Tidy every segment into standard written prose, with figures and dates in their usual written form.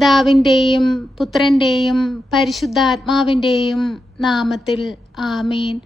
പിതാവിൻ്റെയും പുത്രൻ്റെയും പരിശുദ്ധാത്മാവിൻ്റെയും നാമത്തിൽ ആമേൻ.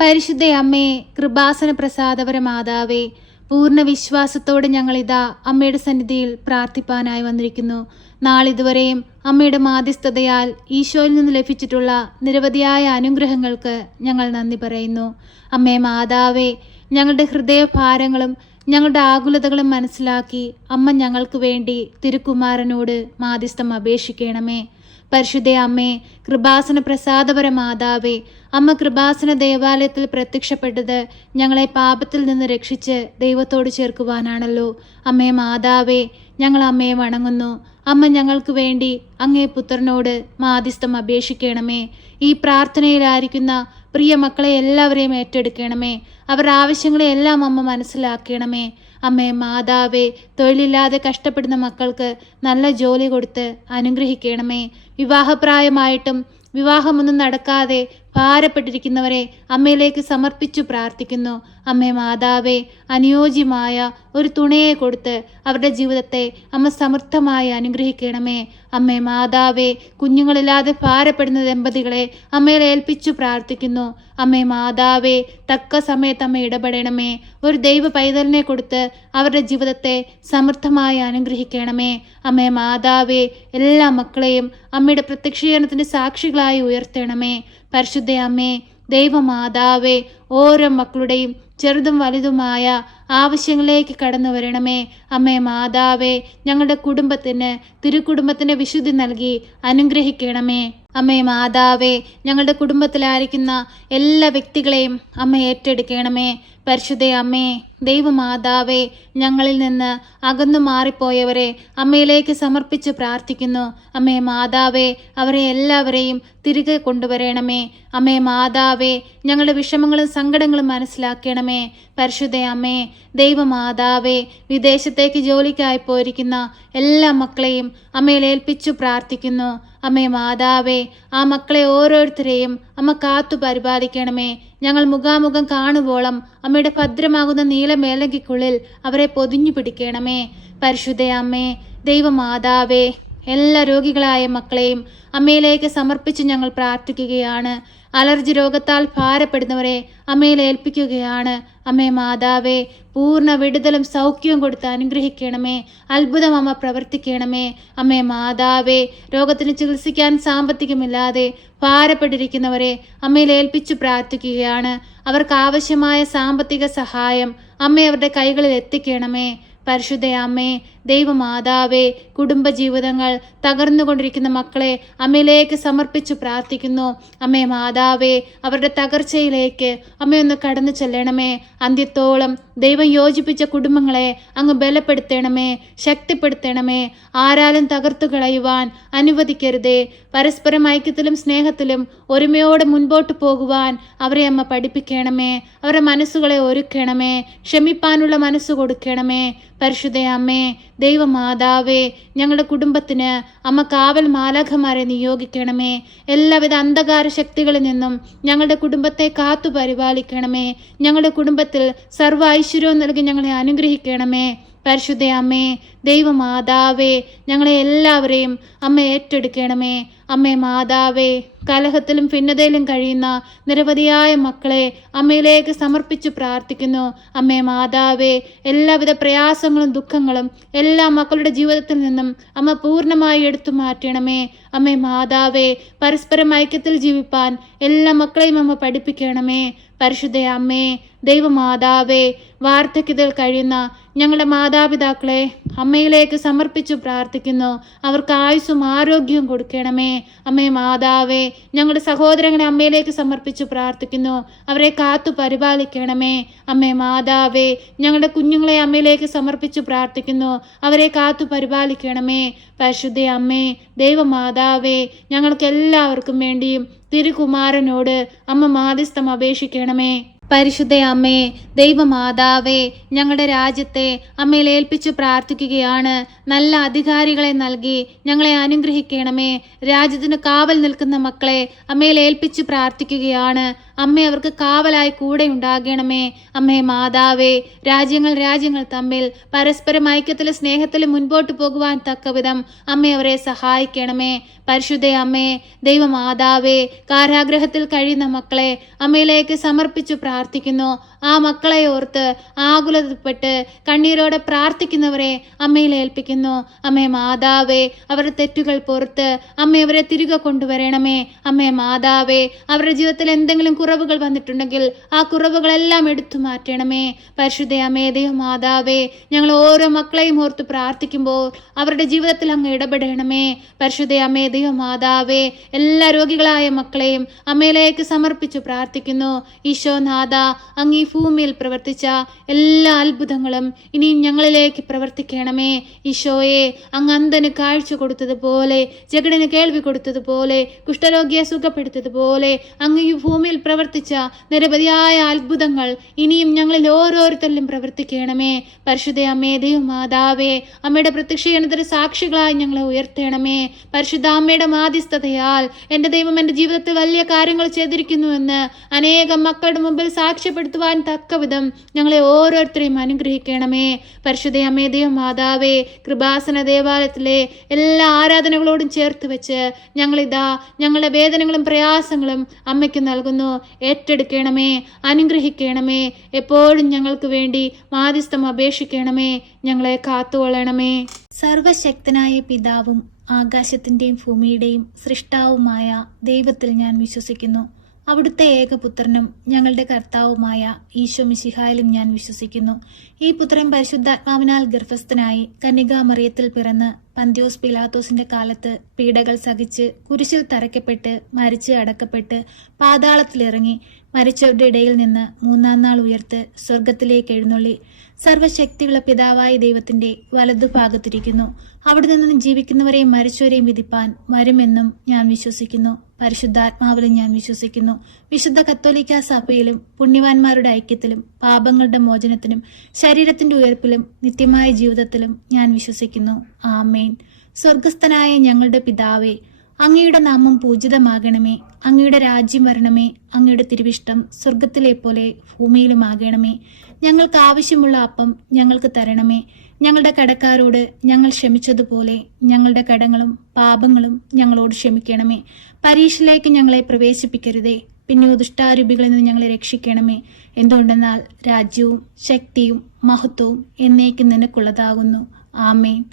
പരിശുദ്ധ അമ്മേ, കൃപാസന പ്രസാദപര മാതാവേ, പൂർണ്ണ വിശ്വാസത്തോടെ ഞങ്ങളിതാ അമ്മയുടെ സന്നിധിയിൽ പ്രാർത്ഥിപ്പാനായി വന്നിരിക്കുന്നു. നാളിതുവരെയും അമ്മയുടെ മാധ്യസ്ഥതയാൽ ഈശോയിൽ നിന്ന് ലഭിച്ചിട്ടുള്ള നിരവധിയായ അനുഗ്രഹങ്ങൾക്ക് ഞങ്ങൾ നന്ദി പറയുന്നു. അമ്മേ മാതാവേ, ഞങ്ങളുടെ ഹൃദയഭാരങ്ങളും ഞങ്ങളുടെ ആകുലതകളും മനസ്സിലാക്കി അമ്മ ഞങ്ങൾക്ക് വേണ്ടി തിരുക്കുമാരനോട് മാധ്യസ്ഥം അപേക്ഷിക്കണമേ. പരിശുദ്ധ അമ്മേ, കൃപാസന പ്രസാദപര മാതാവേ, അമ്മ കൃപാസന ദേവാലയത്തിൽ പ്രത്യക്ഷപ്പെട്ടത് ഞങ്ങളെ പാപത്തിൽ നിന്ന് രക്ഷിച്ച് ദൈവത്തോട് ചേർക്കുവാനാണല്ലോ. അമ്മേ മാതാവേ, ഞങ്ങൾ അമ്മയെ വണങ്ങുന്നു. അമ്മ ഞങ്ങൾക്ക് വേണ്ടി അങ്ങേ പുത്രനോട് മാധ്യസ്ഥം അപേക്ഷിക്കണമേ. ഈ പ്രാർത്ഥനയിലായിരിക്കുന്ന പ്രിയ മക്കളെ എല്ലാവരെയും ഏറ്റെടുക്കണമേ. അവരുടെ ആവശ്യങ്ങളെ എല്ലാം അമ്മ മനസ്സിലാക്കണമേ. അമ്മേ മാതാവേ, തൊഴിലില്ലാതെ കഷ്ടപ്പെടുന്ന മക്കൾക്ക് നല്ല ജോലി കൊടുത്ത് അനുഗ്രഹിക്കണമേ. വിവാഹപ്രായമായിട്ടും വിവാഹമൊന്നും നടക്കാതെ ഭാരപ്പെട്ടിരിക്കുന്നവരെ അമ്മയിലേക്ക് സമർപ്പിച്ചു പ്രാർത്ഥിക്കുന്നു. അമ്മേ മാതാവേ, അനുയോജ്യമായ ഒരു തുണയെ കൊടുത്ത് അവരുടെ ജീവിതത്തെ അമ്മ സമൃദ്ധമായി അനുഗ്രഹിക്കണമേ. അമ്മേ മാതാവേ, കുഞ്ഞുങ്ങളില്ലാതെ ഭാരപ്പെടുന്ന ദമ്പതികളെ അമ്മയിൽ ഏൽപ്പിച്ചു പ്രാർത്ഥിക്കുന്നു. അമ്മേ മാതാവേ, തക്ക സമയത്ത് അമ്മ ഇടപെടണമേ. ഒരു ദൈവ പൈതലിനെ കൊടുത്ത് അവരുടെ ജീവിതത്തെ സമൃദ്ധമായി അനുഗ്രഹിക്കണമേ. അമ്മേ മാതാവേ, എല്ലാ മക്കളെയും അമ്മയുടെ പ്രത്യക്ഷീകരണത്തിന് സാക്ഷികളായി ഉയർത്തണമേ. പരിശുദ്ധ അമ്മേ, ദൈവമാതാവേ, ഓരോ മക്കളുടെയും ചെറുതും വലുതുമായ ആവശ്യങ്ങളിലേക്ക് കടന്നു വരണമേ. അമ്മേ മാതാവേ, ഞങ്ങളുടെ കുടുംബത്തിന് തിരുക്കുടുംബത്തിന് വിശുദ്ധി നൽകി അനുഗ്രഹിക്കണമേ. അമ്മേ മാതാവേ, ഞങ്ങളുടെ കുടുംബത്തിലായിരിക്കുന്ന എല്ലാ വ്യക്തികളെയും അമ്മ ഏറ്റെടുക്കണമേ. പരിശുദ്ധ അമ്മേ, ദൈവമാതാവേ, ഞങ്ങളിൽ നിന്ന് അകന്നു മാറിപ്പോയവരെ അമ്മയിലേക്ക് സമർപ്പിച്ച് പ്രാർത്ഥിക്കുന്നു. അമ്മേ മാതാവേ, അവരെ എല്ലാവരെയും തിരികെ കൊണ്ടുവരണമേ. അമ്മേ മാതാവേ, ഞങ്ങളുടെ വിഷമങ്ങളും സങ്കടങ്ങളും മനസ്സിലാക്കണമേ. പരിശുദ്ധ അമ്മേ, ദൈവമാതാവേ, വിദേശത്തേക്ക് ജോലിക്കായി പോയിരിക്കുന്ന എല്ലാ മക്കളെയും അമ്മയിൽ ഏൽപ്പിച്ചു പ്രാർത്ഥിക്കുന്നു. അമ്മേ മാതാവേ, ആ മക്കളെ ഓരോരുത്തരെയും അമ്മ കാത്തു പരിപാലിക്കണമേ. ഞങ്ങൾ മുഖാമുഖം കാണുവോളം അമ്മയുടെ ഭദ്രമാകുന്ന നീലമേലങ്കിക്കുള്ളിൽ അവരെ പൊതിഞ്ഞു പിടിക്കണമേ. പരിശുദ്ധ അമ്മേ, ദൈവമാതാവേ, എല്ലാ രോഗികളായ മക്കളെയും അമ്മയിലേക്ക് സമർപ്പിച്ച് ഞങ്ങൾ പ്രാർത്ഥിക്കുകയാണ്. അലർജി രോഗത്താൽ ഭാരപ്പെടുന്നവരെ അമ്മയിൽ ഏൽപ്പിക്കുകയാണ്. അമ്മേ മാതാവേ, പൂർണ്ണ വിടുതലും സൗഖ്യവും കൊടുത്ത് അനുഗ്രഹിക്കണമേ. അത്ഭുതം അമ്മ പ്രവർത്തിക്കണമേ. അമ്മേ മാതാവേ, രോഗത്തിന് ചികിത്സിക്കാൻ സാമ്പത്തികമില്ലാതെ ഭാരപ്പെട്ടിരിക്കുന്നവരെ അമ്മയിൽ ഏൽപ്പിച്ചു പ്രാർത്ഥിക്കുകയാണ്. അവർക്ക് ആവശ്യമായ സാമ്പത്തിക സഹായം അമ്മ അവരുടെ കൈകളിൽ എത്തിക്കണമേ. പരിശുദ്ധ അമ്മേ, ദൈവമാതാവേ, കുടുംബജീവിതങ്ങൾ തകർന്നുകൊണ്ടിരിക്കുന്ന മക്കളെ അമ്മയിലേക്ക് സമർപ്പിച്ചു പ്രാർത്ഥിക്കുന്നു. അമ്മേ മാതാവേ, അവരുടെ തകർച്ചയിലേക്ക് അമ്മയൊന്ന് കടന്നു ചെല്ലണമേ. അന്ത്യത്തോളം ദൈവം യോജിപ്പിച്ച കുടുംബങ്ങളെ അങ്ങ് ബലപ്പെടുത്തണമേ, ശക്തിപ്പെടുത്തണമേ. ആരാലും തകർത്തു കളയുവാൻ അനുവദിക്കരുതേ. പരസ്പരം ഐക്യത്തിലും സ്നേഹത്തിലും ഒരുമയോടെ മുൻപോട്ട് പോകുവാൻ അവരെ അമ്മ പഠിപ്പിക്കണമേ. അവരുടെ മനസ്സുകളെ ഒരുക്കണമേ. ക്ഷമിപ്പാനുള്ള മനസ്സ് കൊടുക്കണമേ. പരിശുദ്ധ അമ്മേ, ദൈവമാതാവേ, ഞങ്ങളുടെ കുടുംബത്തിന് അമ്മ കാവൽ മാലാഖമാരെ നിയോഗിക്കണമേ. എല്ലാവിധ അന്ധകാര ശക്തികളിൽ നിന്നും ഞങ്ങളുടെ കുടുംബത്തെ കാത്തു പരിപാലിക്കണമേ. ഞങ്ങളുടെ കുടുംബത്തിൽ സർവ്വ ഐശ്വര്യവും നൽകി ഞങ്ങളെ അനുഗ്രഹിക്കണമേ. പരിശുദ്ധ അമ്മേ, ദൈവമാതാവേ, ഞങ്ങളെ എല്ലാവരെയും അമ്മ ഏറ്റെടുക്കണമേ. അമ്മേ മാതാവേ, കലഹത്തിലും ഭിന്നതയിലും കഴിയുന്ന നിരവധിയായ മക്കളെ അമ്മയിലേക്ക് സമർപ്പിച്ചു പ്രാർത്ഥിക്കുന്നു. അമ്മേ മാതാവേ, എല്ലാവിധ പ്രയാസങ്ങളും ദുഃഖങ്ങളും എല്ലാ മക്കളുടെ ജീവിതത്തിൽ നിന്നും അമ്മ പൂർണ്ണമായി എടുത്തു മാറ്റണമേ. അമ്മേ മാതാവേ, പരസ്പരം ഐക്യത്തിൽ ജീവിപ്പാൻ എല്ലാ മക്കളെയും അമ്മ പഠിപ്പിക്കണമേ. പരിശുദ്ധ അമ്മേ, ദൈവമാതാവേ, വാർദ്ധക്യത്തിൽ കഴിയുന്ന ഞങ്ങളുടെ മാതാപിതാക്കളെ അമ്മയിലേക്ക് സമർപ്പിച്ചു പ്രാർത്ഥിക്കുന്നു. അവർക്ക് ആയുസ്സും ആരോഗ്യവും കൊടുക്കണമേ. അമ്മേ മാതാവേ, ഞങ്ങളുടെ സഹോദരങ്ങളെ അമ്മയിലേക്ക് സമർപ്പിച്ചു പ്രാർത്ഥിക്കുന്നു. അവരെ കാത്തു പരിപാലിക്കണമേ. അമ്മേ മാതാവേ, ഞങ്ങളുടെ കുഞ്ഞുങ്ങളെ അമ്മയിലേക്ക് സമർപ്പിച്ചു പ്രാർത്ഥിക്കുന്നു. അവരെ കാത്തു പരിപാലിക്കണമേ. പരിശുദ്ധ അമ്മേ, ദൈവമാതാവേ, ഞങ്ങൾക്ക് എല്ലാവർക്കും വേണ്ടിയും തിരുകുമാരനോട് അമ്മ മാധ്യസ്ഥം അപേക്ഷിക്കണമേ. പരിശുദ്ധ അമ്മേ, ദൈവമാതാവേ, ഞങ്ങളുടെ രാജ്യത്തെ അമ്മയിൽ ഏൽപ്പിച്ചു പ്രാർത്ഥിക്കുകയാണ്. നല്ല അധികാരികളെ നൽകി ഞങ്ങളെ അനുഗ്രഹിക്കണമേ. രാജ്യത്തിന് കാവൽ നിൽക്കുന്ന മക്കളെ അമ്മയിൽ ഏൽപ്പിച്ചു പ്രാർത്ഥിക്കുകയാണ്. അമ്മേ, അവർക്ക് കാവലായി കൂടെ ഉണ്ടാകണമേ. അമ്മേ മാതാവേ, രാജ്യങ്ങൾ തമ്മിൽ പരസ്പരം ഐക്യത്തിലും സ്നേഹത്തിലും മുൻപോട്ട് പോകുവാൻ തക്കവിധം അമ്മേ അവരെ സഹായിക്കണമേ. പരിശുദ്ധ അമ്മേ, ദൈവമാതാവേ, കാരാഗ്രഹത്തിൽ കഴിയുന്ന മക്കളെ അമ്മയിലേക്ക് സമർപ്പിച്ചു പ്രാർത്ഥിക്കുന്നു. ആ മക്കളെ ഓർത്ത് ആകുലപ്പെട്ട് കണ്ണീരോടെ പ്രാർത്ഥിക്കുന്നവരെ അമ്മയിൽ ഏൽപ്പിക്കുന്നു. അമ്മേ മാതാവേ, അവരുടെ തെറ്റുകൾ പുറത്ത് അമ്മ അവരെ തിരികെ കൊണ്ടുവരണമേ. അമ്മേ മാതാവേ, അവരുടെ ജീവിതത്തിൽ എന്തെങ്കിലും കുറവുകൾ വന്നിട്ടുണ്ടെങ്കിൽ ആ കുറവുകളെല്ലാം എടുത്തു മാറ്റണമേ. പരിശുദ്ധ അമ്മേ, ദൈവമാതാവേ, ഞങ്ങൾ ഓരോ മക്കളെയും ഓർത്ത് പ്രാർത്ഥിക്കുമ്പോൾ അവരുടെ ജീവിതത്തിൽ അങ്ങ് ഇടപെടണമേ. പരിശുദ്ധ അമ്മേ, ദൈവമാതാവേ, എല്ലാ രോഗികളായ മക്കളെയും അമ്മയിലേക്ക് സമർപ്പിച്ചു പ്രാർത്ഥിക്കുന്നു. ഈശോനാഥ, അങ്ങ് ഈ ഭൂമിയിൽ പ്രവർത്തിച്ച എല്ലാ അത്ഭുതങ്ങളും ഇനിയും ഞങ്ങളിലേക്ക് പ്രവർത്തിക്കണമേ. ഈശോയെ, അങ്ങ് അന്ധന് കാഴ്ച കൊടുത്തതുപോലെ, ജഗടന് കേൾവി കൊടുത്തതുപോലെ, കുഷ്ഠരോഗിയെ സുഖപ്പെടുത്തതുപോലെ അങ്ങ് ഈ ഭൂമിയിൽ പ്രവർത്തിച്ച നിരവധിയായ അത്ഭുതങ്ങൾ ഇനിയും ഞങ്ങളിൽ ഓരോരുത്തരിലും പ്രവർത്തിക്കണമേ. പരിശുദ്ധ അമ്മേ, ദൈവമാതാവേ, അമ്മയുടെ പ്രത്യക്ഷീകരണത്തിന് സാക്ഷികളായി ഞങ്ങളെ ഉയർത്തണമേ. പരിശുദ്ധ അമ്മയുടെ മാധ്യസ്ഥതയാൽ എൻ്റെ ദൈവം എൻ്റെ ജീവിതത്തിൽ വലിയ കാര്യങ്ങൾ ചെയ്തിരിക്കുന്നുവെന്ന് അനേകം മക്കളുടെ മുമ്പിൽ സാക്ഷ്യപ്പെടുത്തുവാൻ തക്കവിധം ഞങ്ങളെ ഓരോരുത്തരെയും അനുഗ്രഹിക്കണമേ. പരിശുദ്ധ അമ്മേ, ദൈവമാതാവേ, കൃപാസന ദേവാലയത്തിലെ എല്ലാ ആരാധനകളോടും ചേർത്ത് വെച്ച് ഞങ്ങളിതാ ഞങ്ങളുടെ വേദനകളും പ്രയാസങ്ങളും അമ്മയ്ക്ക് നൽകുന്നു. ഏറ്റെടുക്കണമേ, അനുഗ്രഹിക്കണമേ. എപ്പോഴും ഞങ്ങൾക്ക് വേണ്ടി മാധ്യസ്ഥം അപേക്ഷിക്കണമേ. ഞങ്ങളെ കാത്തുകൊള്ളണമേ. സർവശക്തനായ പിതാവും ആകാശത്തിൻ്റെയും ഭൂമിയുടെയും സൃഷ്ടാവുമായ ദൈവത്തിൽ ഞാൻ വിശ്വസിക്കുന്നു. അവിടുത്തെ ഏകപുത്രനും ഞങ്ങളുടെ കർത്താവുമായ ഈശോ മിശിഹായിലും ഞാൻ വിശ്വസിക്കുന്നു. ഈ പുത്രൻ പരിശുദ്ധാത്മാവിനാൽ ഗർഭസ്ഥനായി കന്യകാമറിയത്തിൽ പിറന്ന് പന്തിയോസ് പിലാത്തോസിന്റെ കാലത്ത് പീഡകൾ സഹിച്ച് കുരിശിൽ തറയ്ക്കപ്പെട്ട് മരിച്ച് അടക്കപ്പെട്ട് പാതാളത്തിലിറങ്ങി മരിച്ചവരുടെ ഇടയിൽ നിന്ന് മൂന്നാം നാൾ ഉയർത്ത് സ്വർഗത്തിലേക്ക് എഴുന്നള്ളി സർവശക്തിയുള്ള പിതാവായ ദൈവത്തിന്റെ വലതുഭാഗത്തിരിക്കുന്നു. അവിടെ നിന്ന് ജീവിക്കുന്നവരെയും മരിച്ചവരെയും വിധിപ്പാൻ വരുമെന്നും ഞാൻ വിശ്വസിക്കുന്നു. പരിശുദ്ധാത്മാവിലും ഞാൻ വിശ്വസിക്കുന്നു. വിശുദ്ധ കത്തോലിക്ക സഭയിലും പുണ്യവാന്മാരുടെ ഐക്യത്തിലും പാപങ്ങളുടെ മോചനത്തിനും ശരീരത്തിന്റെ ഉയർപ്പിലും നിത്യമായ ജീവിതത്തിലും ഞാൻ വിശ്വസിക്കുന്നു. ആമേൻ. സ്വർഗസ്ഥനായ ഞങ്ങളുടെ പിതാവേ, അങ്ങയുടെ നാമം പൂജിതമാകണമേ. അങ്ങയുടെ രാജ്യം വരണമേ. അങ്ങയുടെ തിരുവിഷ്ടം സ്വർഗത്തിലെ പോലെ ഭൂമിയിലുമാകണമേ. ഞങ്ങൾക്ക് ആവശ്യമുള്ള അപ്പം ഞങ്ങൾക്ക് തരണമേ. ഞങ്ങളുടെ കടക്കാരോട് ഞങ്ങൾ ക്ഷമിച്ചതുപോലെ ഞങ്ങളുടെ കടങ്ങളും പാപങ്ങളും ഞങ്ങളോട് ക്ഷമിക്കണമേ. പരീക്ഷയിലേക്ക് ഞങ്ങളെ പ്രവേശിപ്പിക്കരുതേ, പിന്നെ ദുഷ്ടാരൂപികളിൽ നിന്ന് ഞങ്ങളെ രക്ഷിക്കണമേ. എന്തുകൊണ്ടെന്നാൽ രാജ്യവും ശക്തിയും മഹത്വവും എന്നേക്കും നിനക്കുള്ളതാകുന്നു. ആമേൻ.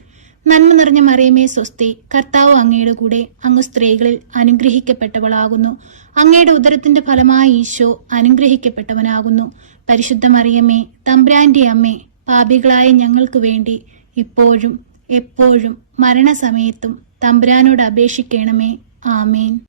നന്മ നിറഞ്ഞ മറിയമേ സ്വസ്തി, കർത്താവ് അങ്ങയുടെ കൂടെ, അങ്ങ് സ്ത്രീകളിൽ അനുഗ്രഹിക്കപ്പെട്ടവളാകുന്നു. അങ്ങയുടെ ഉദരത്തിന്റെ ഫലമായി ഈശോ അനുഗ്രഹിക്കപ്പെട്ടവനാകുന്നു. പരിശുദ്ധ മറിയമേ, തമ്പുരാന്റെ അമ്മേ, പാപികളായ ഞങ്ങൾക്ക് വേണ്ടി ഇപ്പോഴും എപ്പോഴും മരണസമയത്തും തമ്പുരാനോട് അപേക്ഷിക്കണമേ. ആമേൻ.